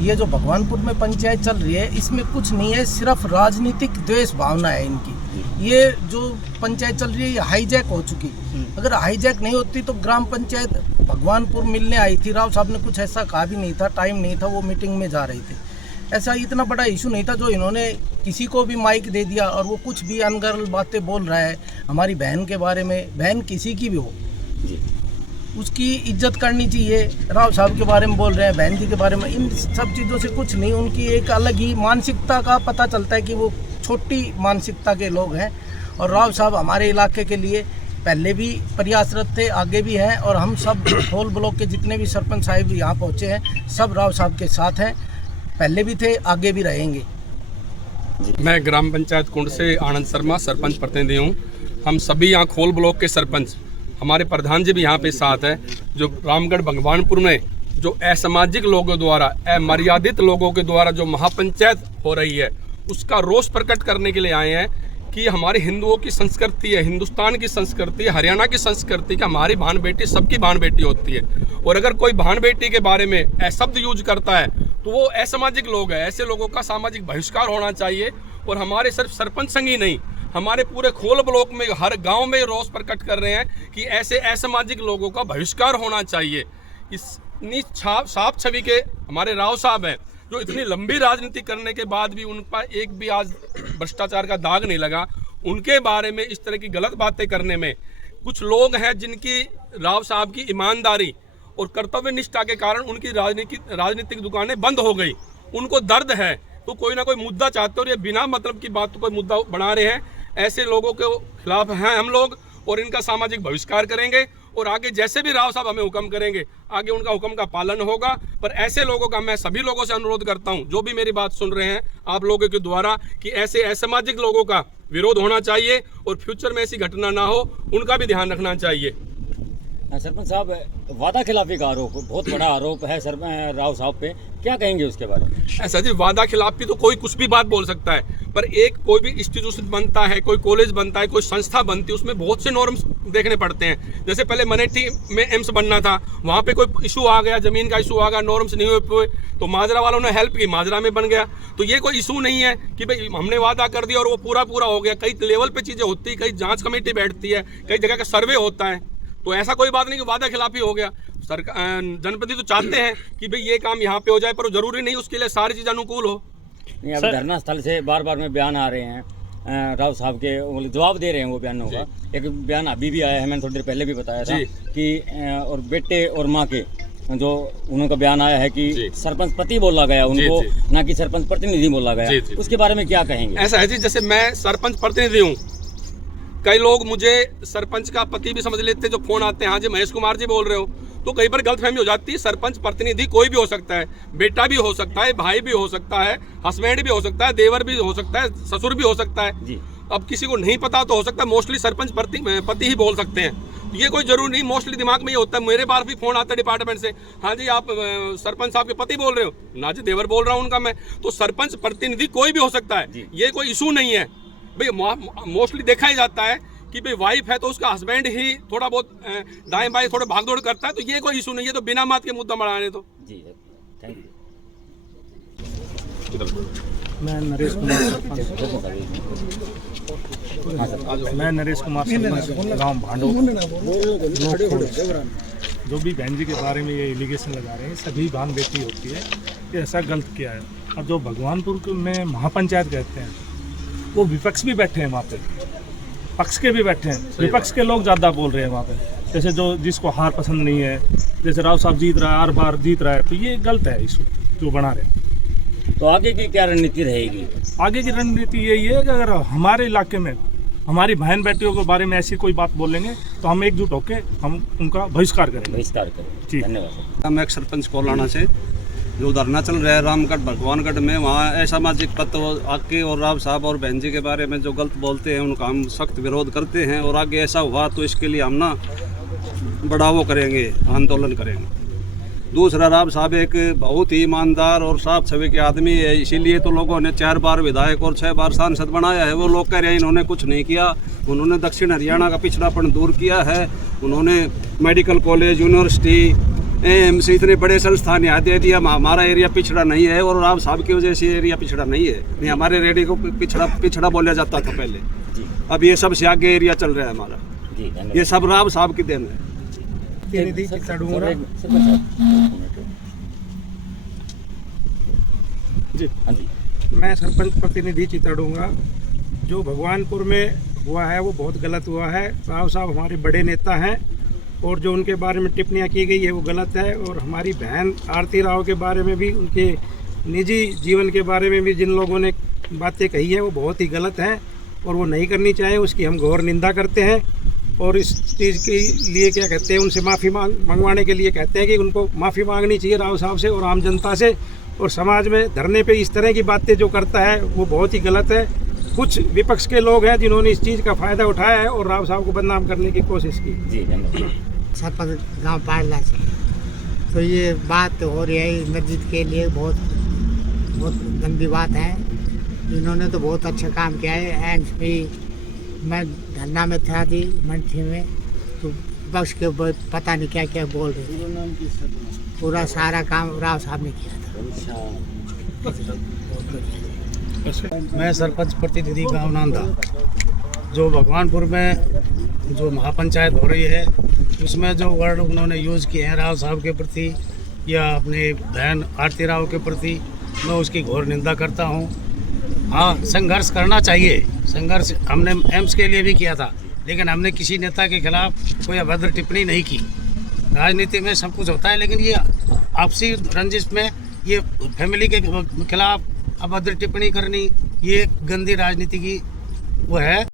ये जो भगवानपुर में पंचायत चल रही है इसमें कुछ नहीं है, सिर्फ राजनीतिक द्वेष भावना है इनकी। ये जो पंचायत चल रही है ये हाईजैक हो चुकी। अगर हाईजैक नहीं होती तो ग्राम पंचायत भगवानपुर मिलने आई थी, राव साहब ने कुछ ऐसा कहा भी नहीं था, टाइम नहीं था, वो मीटिंग में जा रहे थे। ऐसा इतना बड़ा इशू नहीं था जो इन्होंने किसी को भी माइक दे दिया और वो कुछ भी अनगर्ल बातें बोल रहा है हमारी बहन के बारे में। बहन किसी की भी हो उसकी इज्जत करनी चाहिए। राव साहब के बारे में बोल रहे हैं, बहन जी के बारे में, इन सब चीज़ों से कुछ नहीं, उनकी एक अलग ही मानसिकता का पता चलता है कि वो छोटी मानसिकता के लोग हैं। और राव साहब हमारे इलाके के लिए पहले भी प्रयासरत थे, आगे भी हैं, और हम सब होल ब्लॉक के जितने भी सरपंच साहिब यहाँ पहुँचे हैं सब राव साहब के साथ हैं, पहले भी थे, आगे भी रहेंगे। मैं ग्राम पंचायत कुंड से आनंद शर्मा सरपंच प्रतिनिधि हूँ। हम सभी यहाँ खोल ब्लॉक के सरपंच, हमारे प्रधान जी भी यहाँ पे साथ है, जो रामगढ़ भगवानपुर में जो असामाजिक लोगों द्वारा, अमर्यादित लोगों के द्वारा जो महापंचायत हो रही है उसका रोष प्रकट करने के लिए आए हैं कि हमारे हिंदुओं की संस्कृति है, हिंदुस्तान की संस्कृति है, हरियाणा की संस्कृति कि हमारी बहन बेटी सबकी बहन बेटी होती है, और अगर कोई बहन बेटी के बारे में शब्द यूज करता है तो वो असामाजिक लोग हैं। ऐसे लोगों का सामाजिक बहिष्कार होना चाहिए। और हमारे सिर्फ सरपंच संघ ही नहीं, हमारे पूरे खोल ब्लॉक में हर गांव में रोष प्रकट कर रहे हैं कि ऐसे असामाजिक लोगों का बहिष्कार होना चाहिए। इतनी साफ छवि के हमारे राव साहब हैं जो इतनी लंबी राजनीति करने के बाद भी उन पर एक भी आज भ्रष्टाचार का दाग नहीं लगा। उनके बारे में इस तरह की गलत बातें करने में कुछ लोग हैं जिनकी राव साहब की ईमानदारी और कर्तव्य निष्ठा के कारण उनकी राजनीतिक दुकानें बंद हो गई। उनको दर्द है तो कोई ना कोई मुद्दा चाहते हो, और ये बिना मतलब की बात तो कोई मुद्दा बना रहे हैं। ऐसे लोगों के खिलाफ हैं हम लोग और इनका सामाजिक बहिष्कार करेंगे। और आगे जैसे भी राव साहब हमें हुक्म करेंगे आगे उनका हुक्म का पालन होगा। पर ऐसे लोगों का मैं सभी लोगों से अनुरोध करता हूं जो भी मेरी बात सुन रहे हैं आप लोगों के द्वारा कि ऐसे असामाजिक लोगों का विरोध होना चाहिए और फ्यूचर में ऐसी घटना ना हो, उनका भी ध्यान रखना चाहिए। सरपंच साहब, वादा खिलाफी का आरोप बहुत बड़ा आरोप है राव साहब पे, क्या कहेंगे उसके बारे में? ऐसा जी, वादा खिलाफी तो कोई कुछ भी बात बोल सकता है, पर एक कोई भी इंस्टीट्यूशन बनता है, कोई कॉलेज बनता है, कोई संस्था बनती है, उसमें बहुत से नॉर्म्स देखने पड़ते हैं। जैसे पहले मनेठी में एम्स बनना था, वहाँ पे कोई इशू आ गया, जमीन का इशू आ गया, नॉर्म्स नहीं हुए तो माजरा वालों ने हेल्प की, माजरा में बन गया। तो ये कोई इशू नहीं है कि भाई हमने वादा कर दिया और वो पूरा हो गया। कई लेवल पे चीज़ें होती है, कई जाँच कमेटी बैठती है, कई जगह का सर्वे होता है। तो ऐसा कोई बात नहीं कि वादा खिलाफी हो गया। सरकार जनप्रति तो चाहते हैं कि भाई ये काम यहाँ पे हो जाए, पर जरूरी नहीं उसके लिए सारी चीज़ अनुकूल हो। अब धरना स्थल से बार में बयान आ रहे हैं राव साहब के, जवाब दे रहे हैं वो बयानों का। एक बयान अभी भी आया है, मैंने थोड़ी देर पहले भी बताया था कि और बेटे और माँ के जो उनका बयान आया है कि सरपंच पति बोला गया उनको, ना कि सरपंच प्रतिनिधि बोला गया। उसके बारे में क्या कहेंगे? ऐसा है जी, जैसे मैं सरपंच प्रतिनिधि हूँ, कई लोग मुझे सरपंच का पति भी समझ लेते, जो फोन आते हैं, हाँ जी महेश कुमार जी बोल रहे हो, तो कई बार गलतफहमी हो जाती है। सरपंच प्रतिनिधि कोई भी हो सकता है, बेटा भी हो सकता है, भाई भी हो सकता है, हस्बैंड भी हो सकता है, देवर भी हो सकता है, ससुर भी हो सकता है जी। अब किसी को नहीं पता तो हो सकता है, मोस्टली सरपंच पति ही बोल सकते हैं। ये कोई जरूरी नहीं, मोस्टली दिमाग में ये होता है। मेरे पास भी फोन आता है डिपार्टमेंट से, हाँ जी आप सरपंच साहब के पति बोल रहे हो, ना जी देवर बोल रहा हूँ उनका मैं। तो सरपंच प्रतिनिधि कोई भी हो सकता है, ये कोई इशू नहीं है भाई। मोस्टली देखा ही जाता है कि भाई वाइफ है तो उसका हस्बैंड ही थोड़ा बहुत दाएं बाएं थोड़ा भागदौड़ करता है, तो ये कोई इशू नहीं है। तो बिना बात के मुद्दा बढ़ाने तो जी, थैंक यू। मैं नरेश कुमार गांव भांडो। जो भी बहन जी के बारे में ये एलिगेशन लगा रहे हैं, सभी बहन बेटी होती है, ये ऐसा गलत किया है। और जो भगवानपुर में महापंचायत कहते हैं वो विपक्ष भी बैठे हैं वहाँ पे, पक्ष के भी बैठे हैं, विपक्ष के लोग ज़्यादा बोल रहे हैं वहाँ पे। जैसे जो जिसको हार पसंद नहीं है, जैसे राव साहब जीत रहा है, हर बार जीत रहा है, तो ये गलत है इशू जो बना रहे हैं। तो आगे की क्या रणनीति रहेगी? आगे की रणनीति यही है कि अगर हमारे इलाके में हमारी बहन बेटियों के बारे में ऐसी कोई बात बोलेंगे तो हम एकजुट होकर हम उनका बहिष्कार करेंगे। जी, धन्यवाद। हम एक सरपंच कोलाना से, जो धरना चल रहा है रामगढ़ भगवानगढ़ में, वहाँ असामाजिक तत्व आके और राव साहब और बहन जी के बारे में जो गलत बोलते हैं उनका हम सख्त विरोध करते हैं। और आगे ऐसा हुआ तो इसके लिए हम ना बड़ा वो करेंगे, आंदोलन करेंगे। दूसरा, राव साहब एक बहुत ही ईमानदार और साफ छवि के आदमी है, इसीलिए तो लोगों ने 4 बार विधायक और 6 बार सांसद बनाया है। वो लोग कह रहे हैं इन्होंने कुछ नहीं किया। उन्होंने दक्षिण हरियाणा का पिछड़ापन दूर किया है, उन्होंने मेडिकल कॉलेज, यूनिवर्सिटी एम्स इतने बड़े संस्थान यहाँ दे दिया, हमारा एरिया पिछड़ा नहीं है और राव साहब की वजह से एरिया पिछड़ा नहीं है। नहीं हमारे रेडी को पिछड़ा बोला जाता था पहले, अब ये सबसे आगे एरिया चल रहा है हमारा। ये सब राव साहब की देन है। मैं सरपंच प्रतिनिधि चिताडूंगा। जो भगवानपुर में हुआ है वो बहुत गलत हुआ है। राव साहब हमारे बड़े नेता हैं और जो उनके बारे में टिप्पणियां की गई है वो गलत है। और हमारी बहन आरती राव के बारे में भी, उनके निजी जीवन के बारे में भी जिन लोगों ने बातें कही है वो बहुत ही गलत है और वो नहीं करनी चाहिए। उसकी हम घोर निंदा करते हैं और इस चीज़ के लिए क्या कहते हैं, उनसे माफ़ी मंगवाने के लिए कहते हैं कि उनको माफ़ी मांगनी चाहिए राव साहब से और आम जनता से। और समाज में धरने पे इस तरह की बातें जो करता है वो बहुत ही गलत है। कुछ विपक्ष के लोग हैं जिन्होंने इस चीज़ का फ़ायदा उठाया है और राव साहब को बदनाम करने की कोशिश की। सरपंच गांव पारला से तो ये बात हो रही है मस्जिद के लिए बहुत गंदी बात है। इन्होंने तो बहुत अच्छा काम किया है। एम्स भी मैं धरना में था थी मंथी में, तो विपक्ष के पता नहीं क्या क्या बोल रहे थे। पूरा सारा काम राव साहब ने किया था। मैं सरपंच प्रतिनिधि गांव नांदा। जो भगवानपुर में जो महापंचायत हो रही है उसमें जो वर्ड उन्होंने यूज़ किए हैं राव साहब के प्रति या अपनी बहन आरती राव के प्रति, मैं उसकी घोर निंदा करता हूं। हाँ, संघर्ष करना चाहिए। संघर्ष हमने एम्स के लिए भी किया था, लेकिन हमने किसी नेता के खिलाफ कोई अभद्र टिप्पणी नहीं की। राजनीति में सब कुछ होता है, लेकिन ये आपसी रंजिश में ये फैमिली के खिलाफ अभद्र टिप्पणी करनी, ये गंदी राजनीति की वो है।